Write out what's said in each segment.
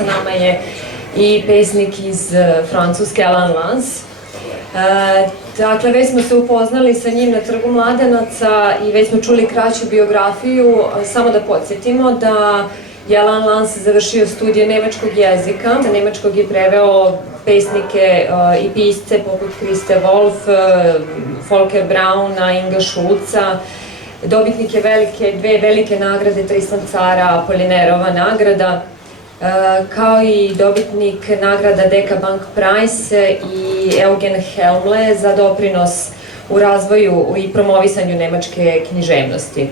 Sa nama je i pesnik iz Francuske, Alain Lance. Dakle, već smo se upoznali sa njim na Trgu Mladenaca i već smo čuli kraću biografiju. Samo da podsjetimo da je Alain Lance završio studije nemačkog jezika. Sa nemačkog je preveo pesnike i pisce poput Christe Wolf, Volker Brauna, Inga Schulza. Dobitnik je dve velike nagrade, Tristan Cara, Apolinerova nagrada, kao i dobitnik nagrada Deka Bank Prize i Eugen Helmle za doprinos u razvoju i promovisanju nemačke književnosti.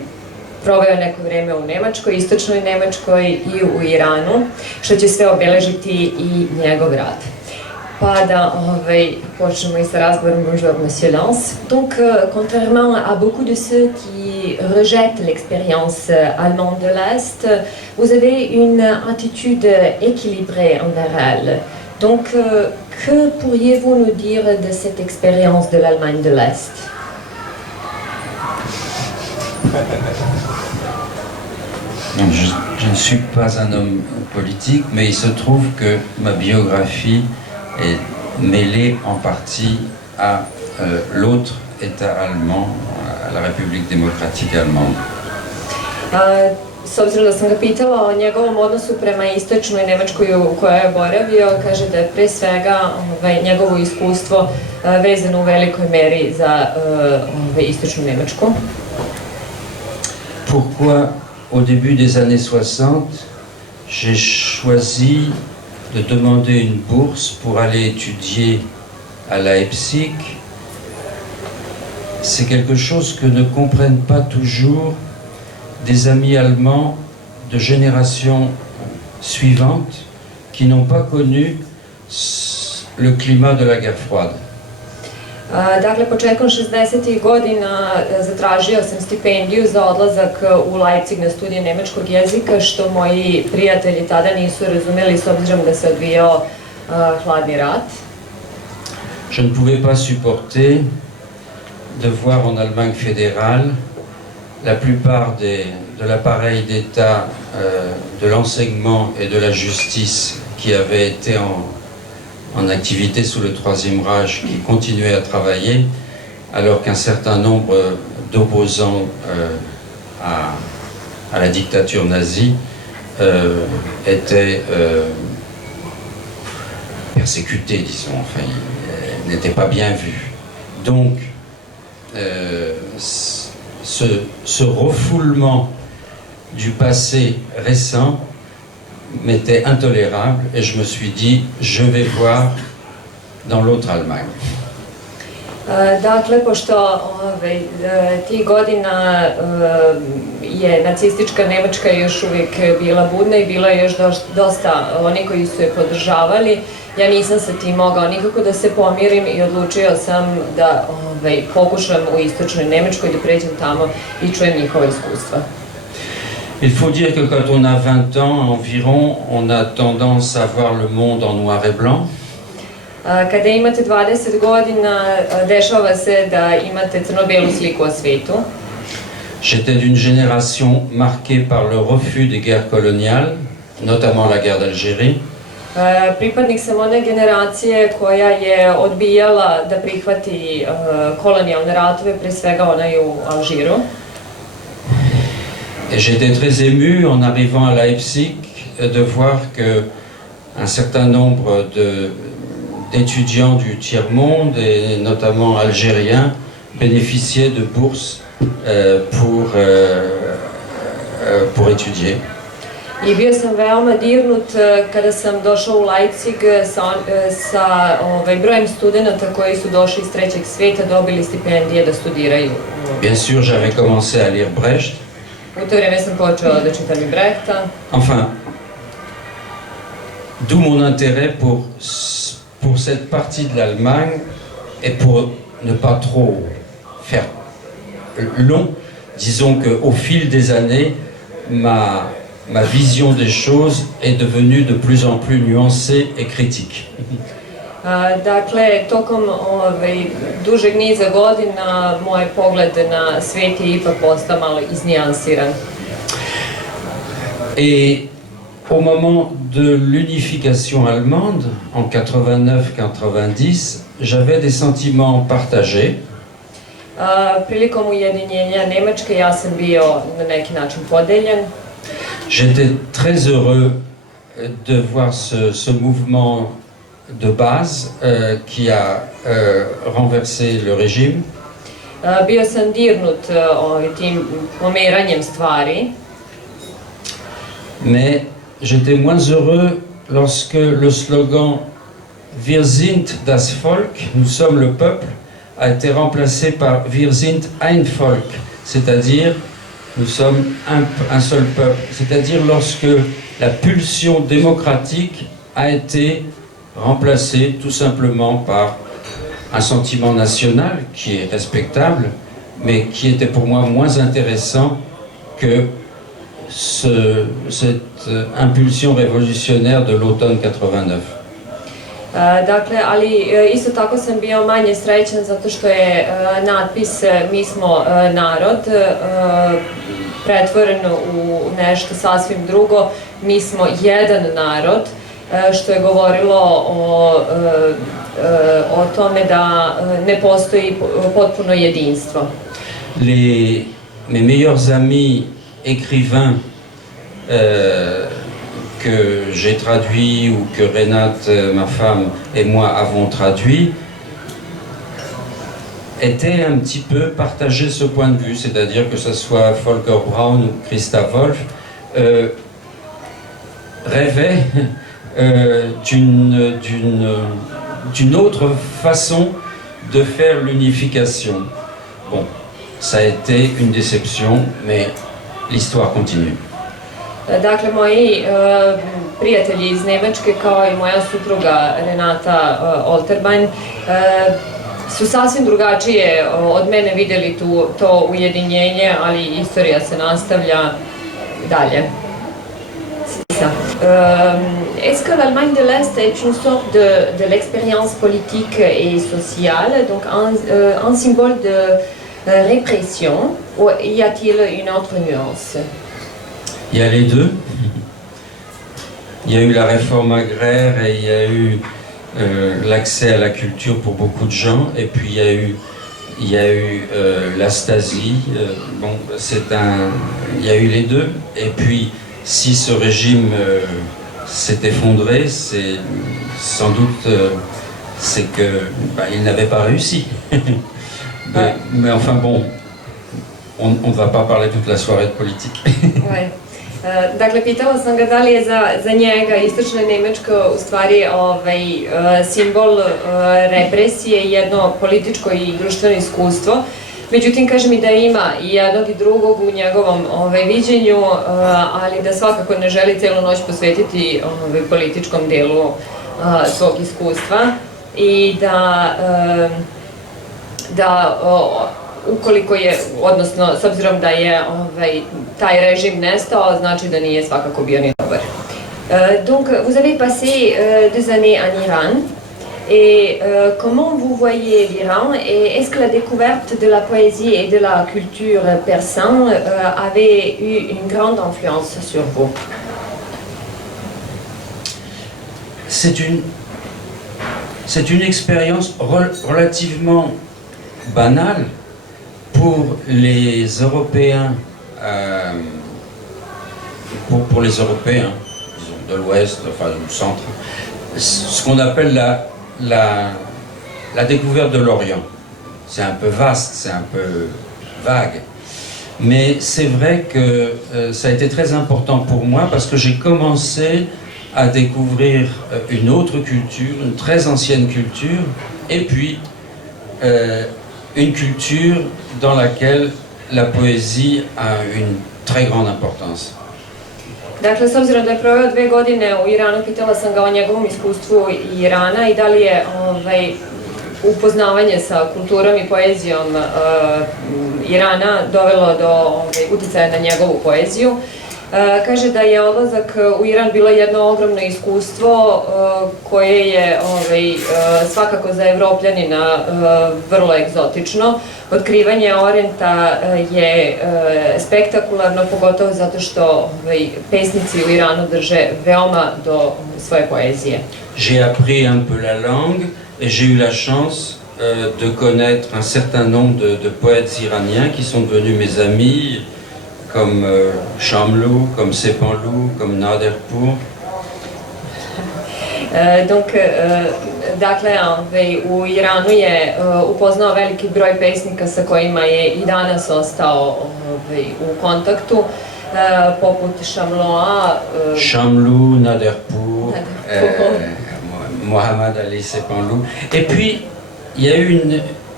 Proveo neko vreme u Nemačkoj, istočnoj Nemačkoj i u Iranu, što će sve obeležiti i njegov rad. Pa da počnemo i sa razgovorom. Bonjour, monsieur Lance. Donc, contrairement à beaucoup de ceux qui rejettent l'expérience allemande de l'Est, vous avez une attitude équilibrée envers elle. Donc, que pourriez-vous nous dire de cette expérience de l'Allemagne de l'Est? Je ne suis pas un homme politique, mais il se trouve que ma biographie est mêlée en partie à l'autre État allemand, à la République démocratique allemande. S obzirom da sam ga pitala o njegovom odnosu prema istočnoj Nemačkoj u kojoj je boravio, kaže da je pre svega njegovo iskustvo vezano u velikoj meri za istočnu Nemačku. Pourquoi, au début des années 60, j'ai choisi de demander une bourse pour aller étudier à Leipzig? C'est quelque chose que ne comprennent pas toujours des amis allemands de génération suivante qui n'ont pas connu le climat de la guerre froide. Dakle, početkom 60. godina zatražio sam stipendiju za odlazak u Leipzig na studije nemačkog jezika, što moji prijatelji tada nisu razumeli s obzirom da se odvijao hladni rat. Je ne pouvais pas supporter de voir en Allemagne fédérale la plupart de l'appareil d'État, de l'enseignement et de la justice qui avait été en activité sous le Troisième Reich, qui continuait à travailler, alors qu'un certain nombre d'opposants à la dictature nazie étaient persécutés, disons, enfin, n'étaient pas bien vus. Donc, ce refoulement du passé récent m'était intolérable et je me suis dit, je vais voir dans l'autre Allemagne. Dakle, pošto tih godina je nacistička Nemačka još uvijek bila budna i bilo je još dosta oni koji su je podržavali, ja nisam sa tim mogao nikako da se pomirim i odlučio sam da pokušam u istočnoj Nemačkoj, da pređem tamo i čujem njihova iskustva. Il faut dire que quand on a 20 ans environ, on a tendance à voir le monde en noir et blanc. Kada imate 20 godina, dešava se da imate crno-belu sliku o svijetu. J'étais d'une génération marquée par le refus des guerres coloniales, notamment la guerre d'Algérie. Pripadnik sam one generacije koja je odbijala da prihvati kolonijalne ratove, pre svega onaj u Alžiru. Et j'étais très ému en arrivant à Leipzig de voir qu'un certain nombre d'étudiants du tiers-monde, et notamment algériens, bénéficiaient de bourses pour étudier. I bio sam veoma dirnut kada sam došao u Leipzig sa brojem studenta koji su došli iz trećeg svijeta, dobili stipendije da studiraju. Bien sûr, j'avais commencé à lire Brecht. U to vreme sam počeo da čitam i Brechta. Enfin, d'où mon intérêt pour cette partie de l'Allemagne, et pour ne pas trop faire long, disons qu'au fil des années, ma vision des choses est devenue de plus en plus nuancée et critique. Dakle, tokom dužeg niza godina moj pogled na svijet je ipak postao malo iznijansiran. Et au moment de l'unification allemande, en 89-90, j'avais des sentiments partagés. Prilikom ujedinjenja Nemačke ja sam bio na neki način podeljen. J'étais très heureux de voir ce mouvement de base qui a renversé le régime. Bio sam dirnut tim pomeranjem stvari. Mais j'étais moins heureux lorsque le slogan Wir sind das Volk, nous sommes le peuple, a été remplacé par Wir sind ein Volk, c'est-à-dire nous sommes un seul peuple, c'est-à-dire lorsque la pulsion démocratique a été remplacée tout simplement par un sentiment national qui est respectable, mais qui était pour moi moins intéressant que cette impulsion révolutionnaire de l'automne 89. Dakle, ali isto tako sam bio manje srećan zato što je natpis Mi smo narod pretvoren u nešto sasvim drugo. Mi smo jedan narod, što je govorilo o tome da ne postoji potpuno jedinstvo. Mes meilleurs amis écrivains que j'ai traduit ou que Renate, ma femme, et moi avons traduit, étaient un petit peu partagés ce point de vue, c'est-à-dire que ce soit Volker Braun ou Christa Wolf, rêvaient d'une autre façon de faire l'unification. Bon, ça a été une déception, mais l'histoire continue. Dakle, moji prijatelji iz Nemačke, kao i moja supruga Renata Olterbein, su sasvim drugačije od mene vidjeli to ujedinjenje, ali istorija se nastavlja dalje. Est-ce que l'Allemagne de l'Est est une sorte de l'expérience politique et sociale, donc un symbole de répression, ou y a-t-il une autre nuance? Il y a les deux. Il y a eu la réforme agraire et il y a eu l'accès à la culture pour beaucoup de gens, et puis il y a eu la Stasi. Bon, il y a eu les deux. Et puis, si ce régime s'est effondré, c'est sans doute c'est que il n'avait pas réussi. mais enfin bon, on ne va pas parler toute la soirée de politique. Ouais. Dakle, pitala sam ga da li je za njega istočna Nemačka u stvari simbol represije, jedno političko i društveno iskustvo. Međutim, kaže mi da ima i jednog i drugog u njegovom viđenju, ali da svakako ne želi celu noć posvetiti političkom delu svog iskustva i da ukoliko je, odnosno s obzirom da je taj režim nestao, znači da nije svakako bio ni dobar. Donc, vous avez passé 2 années en Iran, et comment vous voyez l'Iran, et est-ce que la découverte de la poésie et de la culture persane avait eu une grande influence sur vous? C'est une expérience relativement banale pour les Européens, pour les Européens, disons, de l'Ouest, enfin du centre, ce qu'on appelle la découverte de l'Orient. C'est un peu vaste, c'est un peu vague, mais c'est vrai que ça a été très important pour moi parce que j'ai commencé à découvrir une autre culture, une très ancienne culture, et puis une culture dans laquelle la poésie a une très grande importance. Dakle, s obzirom da je proveo 2 godine u Iranu, pitala sam ga o njegovom iskustvu Irana i da li je upoznavanje sa kulturom i poezijom Irana dovelo do uticaja na njegovu poeziju. Kaže da je odlazak u Iran bilo jedno ogromno iskustvo koje je svakako za Evropljanina vrlo egzotično. Otkrivanje Orijenta je spektakularno, pogotovo zato što pesnici u Iranu drže veoma do svoje poezije. J'ai appris un peu la langue et j'ai eu la chance de connaître un certain nombre de poètes iraniens qui sont devenus mes amis, comme Shamlou, comme Sepanlou, comme Naderpour. Dakle, u Iranu je upoznao veliki broj pesnika sa kojima je i danas ostao u kontaktu, poput Shamloa, Shamlou, Naderpour, Mohammad Ali Sepanlou. Et puis, il y a eu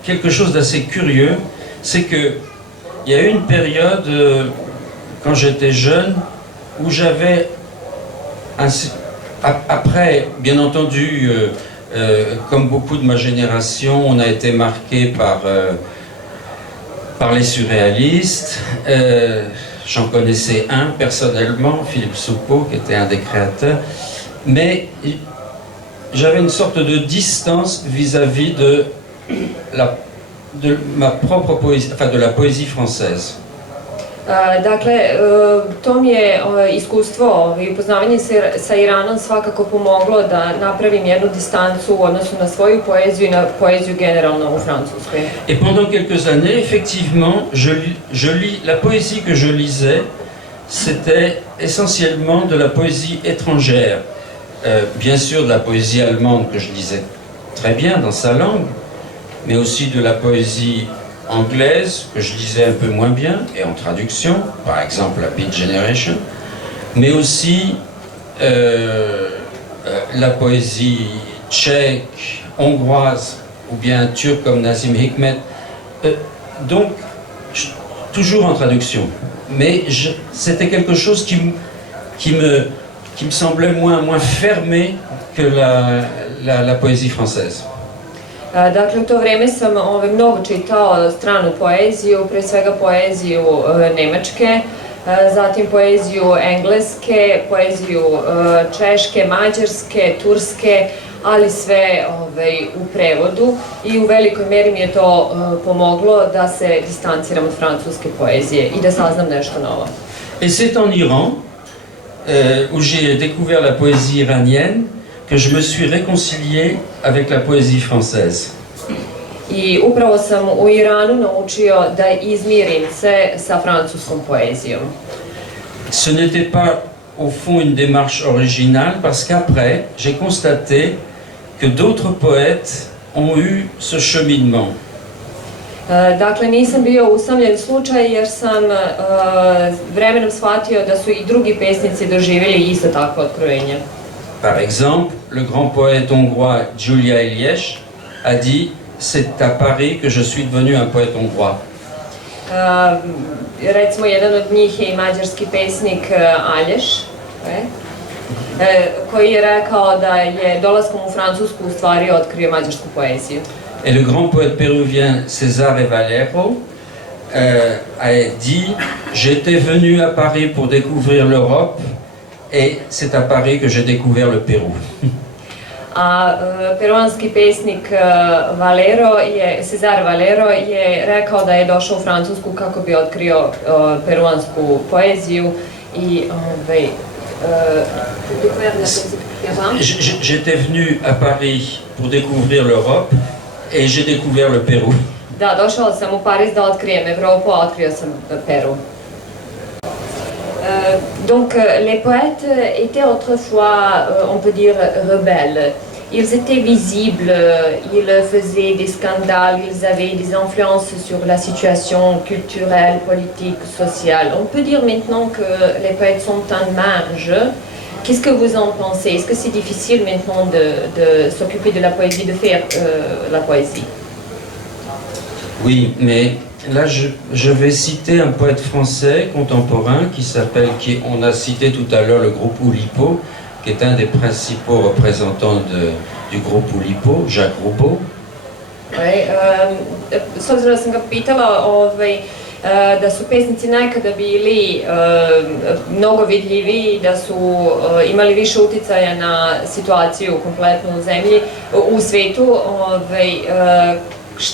quelque chose d'assez curieux, c'est que il y a eu une période, quand j'étais jeune, où j'avais, après, bien entendu, comme beaucoup de ma génération, on a été marqué par les surréalistes. J'en connaissais un personnellement, Philippe Soupeau, qui était un des créateurs, mais j'avais une sorte de distance vis-à-vis de ma propre poésie, enfin de la poésie française. Dakle, to mi je iskustvo i upoznavanje sa Iranom svakako pomoglo da napravim jednu distancu u odnosu na svoju poeziju i na poeziju generalno u Francuskoj. Et pendant quelques années, effectivement, je lis la poésie que je lisais, c'était essentiellement de la poésie étrangère. Bien sûr de la poésie allemande que je lisais très bien dans sa langue, mais aussi de la poésie anglaise que je lisais un peu moins bien et en traduction, par exemple la Beat Generation, mais aussi la poésie tchèque, hongroise ou bien turque comme Nazim Hikmet. Donc toujours en traduction, mais c'était quelque chose qui me semblait moins fermé que la poésie française. Dakle, u to vreme sam mnogo čitao stranu poeziju, pre svega poeziju nemačke, zatim poeziju engleske, poeziju češke, mađarske, turske, ali sve u prevodu i u velikoj meri mi je to pomoglo da se distanciram od francuske poezije i da saznam nešto novo. Et c'est en Iran, où j'ai découvert la poésie iranienne, que je me suis réconcilié avec la poésie française. I upravo sam u Iranu naučio da izmirim se sa francuskom poezijom. Ce n'était pas au fond une démarche originale parce qu'après, j'ai constaté que d'autres poètes ont eu ce cheminement. Dakle, nisam bio usamljen slučaj jer sam vremenom shvatio da su i drugi pesnici doživjeli isto takvo otkrovenje. Par exemple, le grand poète hongrois Gyula Eliésh a dit « C'est à Paris que je suis devenu un poète hongrois ». Recimo, jedan od njih je i mađarski pesnik Alješ, koji je rekao da je dolaskom u Francusku u stvari otkrio mađarsku poeziju. Et le grand poète péruvien César Valero a dit « J'étais venu à Paris pour découvrir l'Europe et c'est à Paris que j'ai découvert le Pérou ». A peruanski pesnik César Valero je rekao da je došao u Francusku kako bi otkrio peruansku poeziju i J'étais venu à Paris pour découvrir l'Europe et j'ai découvert le Pérou. Da, došao sam u Pariz da otkrijem Evropu, a otkrio sam Peru. Donc les poètes étaient autrefois, on peut dire, rebelles. Ils étaient visibles, ils faisaient des scandales, ils avaient des influences sur la situation culturelle, politique, sociale. On peut dire maintenant que les poètes sont en marge. Qu'est-ce que vous en pensez? Est-ce que c'est difficile maintenant de s'occuper de la poésie, de faire la poésie? Oui, mais là je vais citer un poète français contemporain on a cité tout à l'heure le groupe Oulipo, qui est un des principaux représentants du groupe Oulipo, Jacques Roubaud. S obzirom da sam ga pitala da su pesnici nekada bili mnogo vidljiviji, da su imali više uticaja na situaciju kompletno u zemlji, u svetu.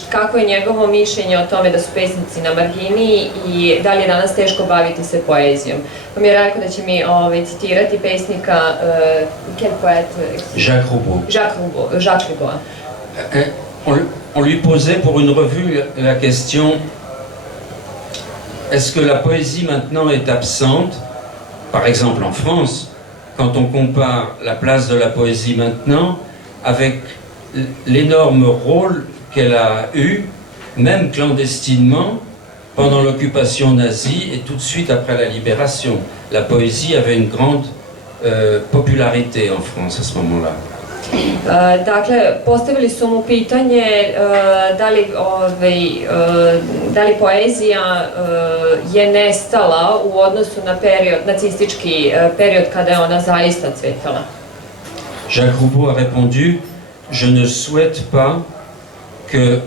Kako je njegovo mišljenje o tome da su pesnici na margini i da li je danas teško baviti se poezijom? Pa mi je rekao da će mi citirati pesnika, quel poète? Jacques Roubaud. Jacques Roubaud. On lui posait pour une revue la question: est-ce que la poésie maintenant est absente? Par exemple en France, quand on compare la place de la poésie maintenant avec l'énorme rôle qu'elle a eu, même clandestinement, pendant l'occupation nazie et tout de suite après la libération. La poésie avait une grande popularité en France à ce moment-là. Dakle, postavili su mu pitanje da li poezija je nestala u odnosu na nacistički period kada je ona zaista cvetala. Jacques Roubaud a répondu: je ne souhaite pas que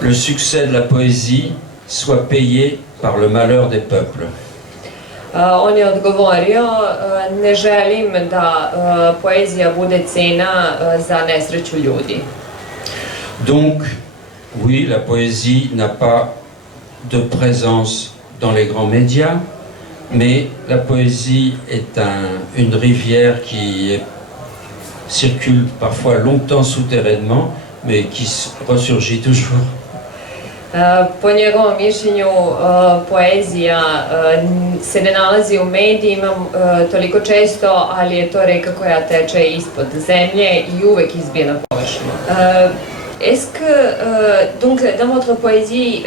le succès de la poésie soit payé par le malheur des peuples. On je odgovorio: ne želim da poezija bude cena za nesreću ljudi. Donc, oui, la poésie n'a pas de présence dans les grands médias, mais la poésie est une rivière qui circule parfois longtemps souterrainement, mais qui ressurgit toujours. Po njegovom mišljenju, poezija se ne nalazi u medijima toliko često, ali je to reka koja teče ispod zemlje i uvek izbije na površinu. Est-ce que, donc, dans votre poésie,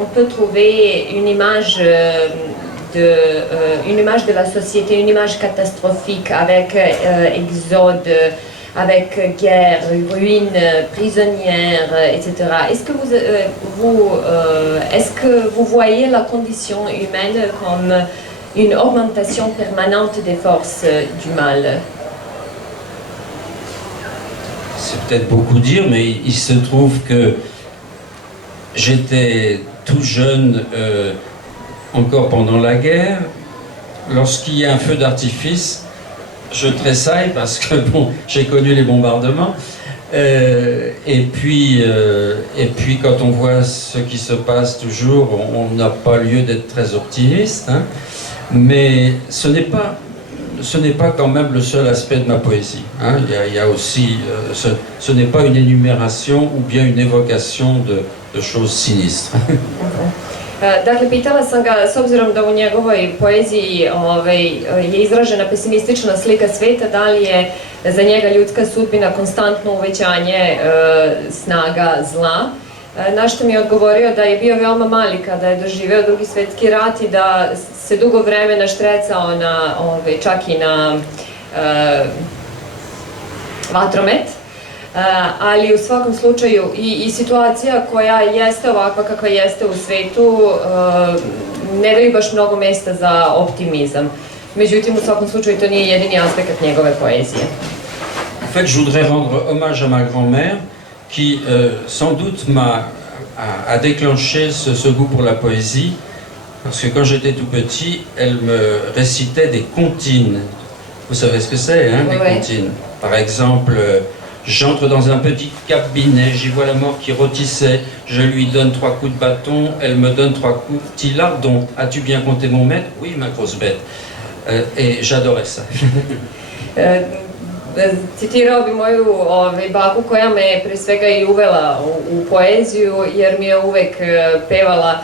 on peut trouver une image de la société, une image catastrophique avec exode, avec guerre, ruines, prisonnières, etc. Est-ce que vous voyez la condition humaine comme une augmentation permanente des forces du mal? C'est peut-être beaucoup dire, mais il se trouve que j'étais tout jeune, encore pendant la guerre. Lorsqu'il y a un feu d'artifice, je tressaille parce que bon, j'ai connu les bombardements. Et puis quand on voit ce qui se passe toujours, on n'a pas lieu d'être très optimiste. Hein, mais ce n'est pas quand même le seul aspect de ma poésie. Hein. Il y a aussi, ce n'est pas une énumération ou bien une évocation de choses sinistres. Dakle, pitala sam ga, s obzirom da u njegovoj poeziji je izražena pesimistična slika sveta, da li je za njega ljudska sudbina konstantno uvećanje snaga zla. Na što mi je odgovorio da je bio veoma mali kada je doživeo Drugi svetski rat i da se dugo vremena štrecao čak i na vatromet. Ali u svakom slučaju i situacija koja jeste ovakva kakva jeste u svetu ne daje baš mnogo mesta za optimizam. Međutim, u svakom slučaju to nije jedini aspekt njegove poezije. En fait, je voudrais rendre hommage à ma grand-mère qui sans doute a déclenché ce goût pour la poésie, parce que quand j'étais tout petit, elle me récitait des comptines. Vous savez ce que c'est, hein, des comptines? Par exemple, j'entre dans un petit cabinet, j'y vois la mort qui rôtissait, je lui donne 3 coups de bâton, elle me donne 3 coups. Petit lardon, as-tu bien compté mon maître? Oui, ma grosse bête. Et j'adorais ça. Citirao bi moju baku koja me pre svega i uvela u poeziju, jer mi je uvek pevala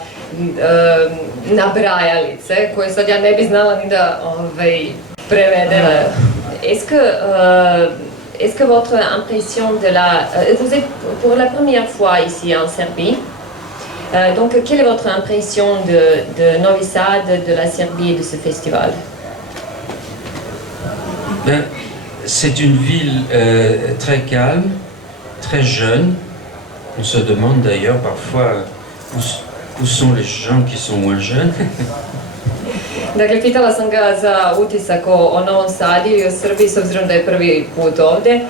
nabrajalice, koje sad ja ne bi znala ni da prevedem. Est-ce que votre impression de la... Vous êtes pour la première fois ici en Serbie. Donc, quelle est votre impression de Novi Sad, de la Serbie et de ce festival? Ben, c'est une ville très calme, très jeune. On se demande d'ailleurs parfois où sont les gens qui sont moins jeunes. Dakle, pitala sam ga za utisak o Novom Sadiju i o Srbiji, s obzirom da je prvi put ovde.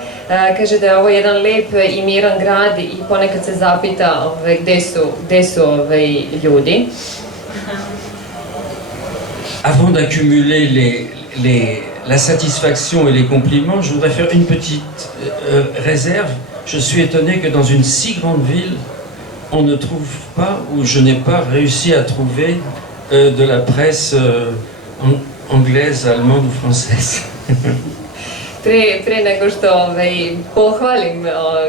Kaže da je ovo jedan lep i miran grad i ponekad se zapita gde su ljudi. Avant d'accumuler la satisfaction et les compliments, je voudrais faire une petite réserve. Je suis étonné que dans une si grande ville, on ne trouve pas, ou je n'ai pas réussi à trouver de la presse anglaise, allemande ou française. Pre nego što pohvalim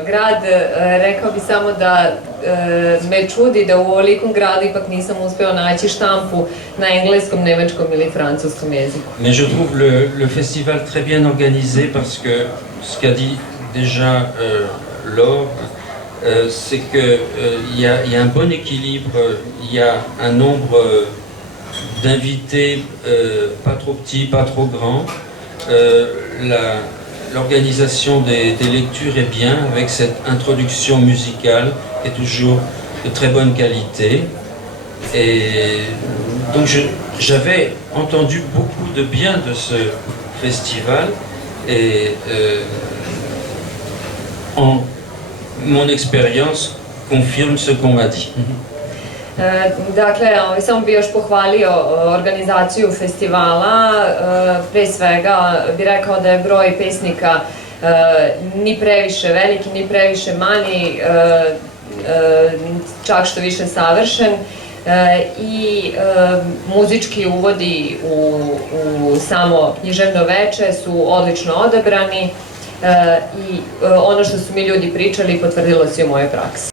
grad, rekao bi samo da me čudi da u ovolikom gradu ipak nisam uspeo naći štampu na engleskom, nemačkom ili francuskom jeziku. Mais je trouve le festival très bien organisé parce que ce qu'a dit déjà Laure, c'est qu'il y a un bon équilibre, il y a un nombre d'invités pas trop petits, pas trop grands. L'organisation des lectures est bien, avec cette introduction musicale qui est toujours de très bonne qualité. Et donc j'avais entendu beaucoup de bien de ce festival et mon expérience confirme ce qu'on m'a dit. Dakle, samo bih još pohvalio organizaciju festivala. Pre svega bih rekao da je broj pesnika ni previše veliki, ni previše mali, čak što više savršen. I muzički uvodi u samo književno veče su odlično odabrani i ono što su mi ljudi pričali potvrdilo se i u mojoj praksi.